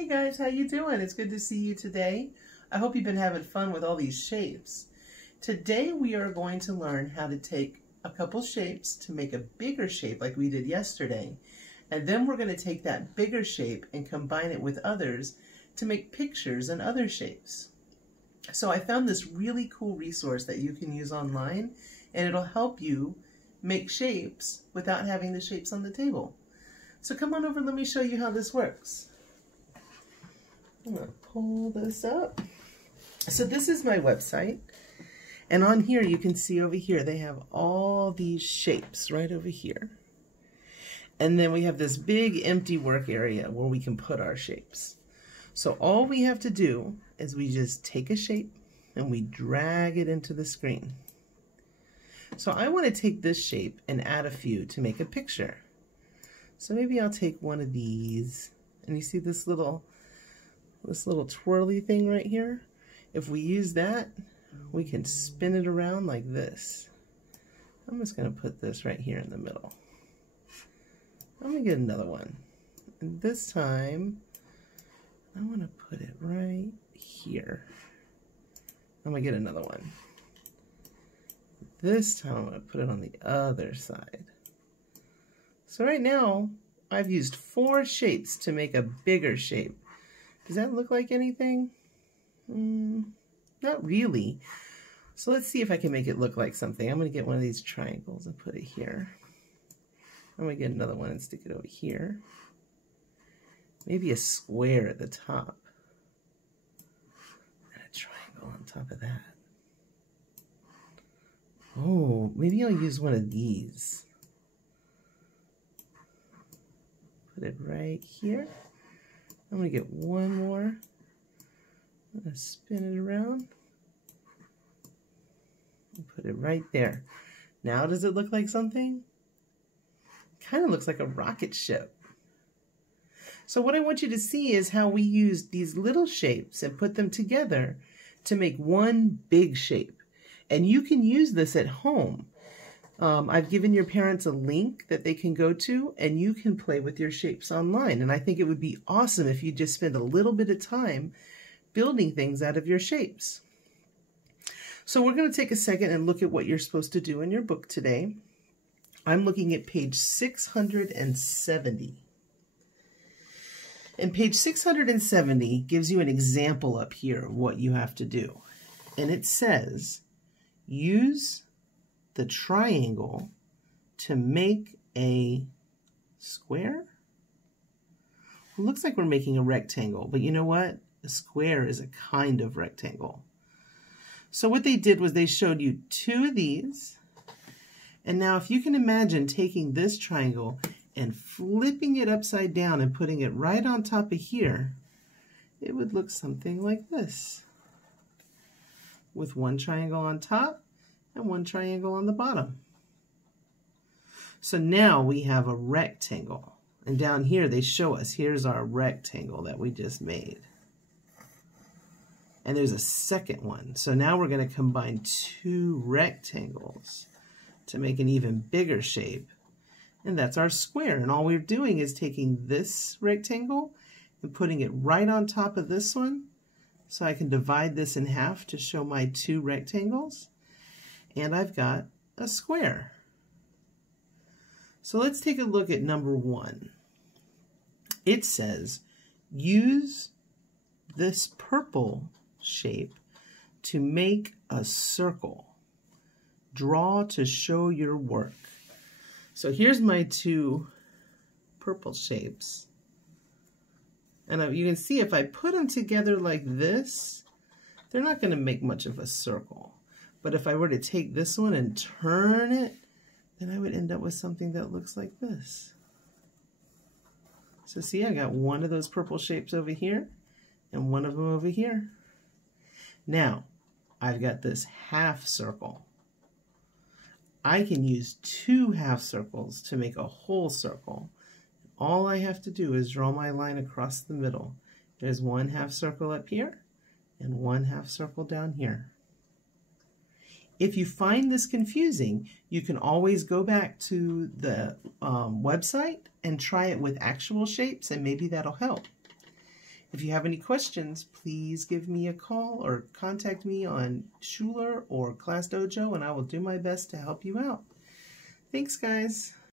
Hey guys, how you doing? It's good to see you today. I hope you've been having fun with all these shapes. Today we are going to learn how to take a couple shapes to make a bigger shape like we did yesterday. And then we're going to take that bigger shape and combine it with others to make pictures and other shapes. So I found this really cool resource that you can use online, and it'll help you make shapes without having the shapes on the table. So come on over and let me show you how this works. I'm going to pull this up. So this is my website, and on here you can see over here they have all these shapes right over here. And then we have this big empty work area where we can put our shapes. So all we have to do is we just take a shape and we drag it into the screen. So I want to take this shape and add a few to make a picture. So maybe I'll take one of these, and you see this little twirly thing right here? If we use that, we can spin it around like this. I'm just going to put this right here in the middle. I'm going to get another one. And this time, I want to put it right here. I'm going to get another one. This time, I'm going to put it on the other side. So right now, I've used 4 shapes to make a bigger shape. Does that look like anything? Not really. So let's see if I can make it look like something. I'm going to get one of these triangles and put it here. I'm going to get another one and stick it over here. Maybe a square at the top. And a triangle on top of that. Oh, maybe I'll use one of these. Put it right here. I'm going to get one more. I'm going to spin it around. And put it right there. Now does it look like something? Kind of looks like a rocket ship. So what I want you to see is how we use these little shapes and put them together to make one big shape. And you can use this at home. I've given your parents a link that they can go to, and you can play with your shapes online. And I think it would be awesome if you just spend a little bit of time building things out of your shapes. So we're going to take a second and look at what you're supposed to do in your book today. I'm looking at page 670. And page 670 gives you an example up here of what you have to do. And it says, use the triangle to make a square. It looks like we're making a rectangle, but you know what? A square is a kind of rectangle. So what they did was they showed you 2 of these. And now if you can imagine taking this triangle and flipping it upside down and putting it right on top of here, it would look something like this, with one triangle on top and one triangle on the bottom. So now we have a rectangle. And down here they show us, here's our rectangle that we just made. And there's a second one. So now we're going to combine 2 rectangles to make an even bigger shape. And that's our square. And all we're doing is taking this rectangle and putting it right on top of this one. So I can divide this in half to show my 2 rectangles. And I've got a square. So let's take a look at number 1. It says, use this purple shape to make a circle. Draw to show your work. So here's my 2 purple shapes. And you can see if I put them together like this, they're not going to make much of a circle. But if I were to take this one and turn it, then I would end up with something that looks like this. So see, I got one of those purple shapes over here and one of them over here. Now, I've got this half circle. I can use 2 half circles to make a whole circle. All I have to do is draw my line across the middle. There's one half circle up here and one half circle down here. If you find this confusing, you can always go back to the website and try it with actual shapes, and maybe that'll help. If you have any questions, please give me a call or contact me on Schuler or Class Dojo, and I will do my best to help you out. Thanks, guys.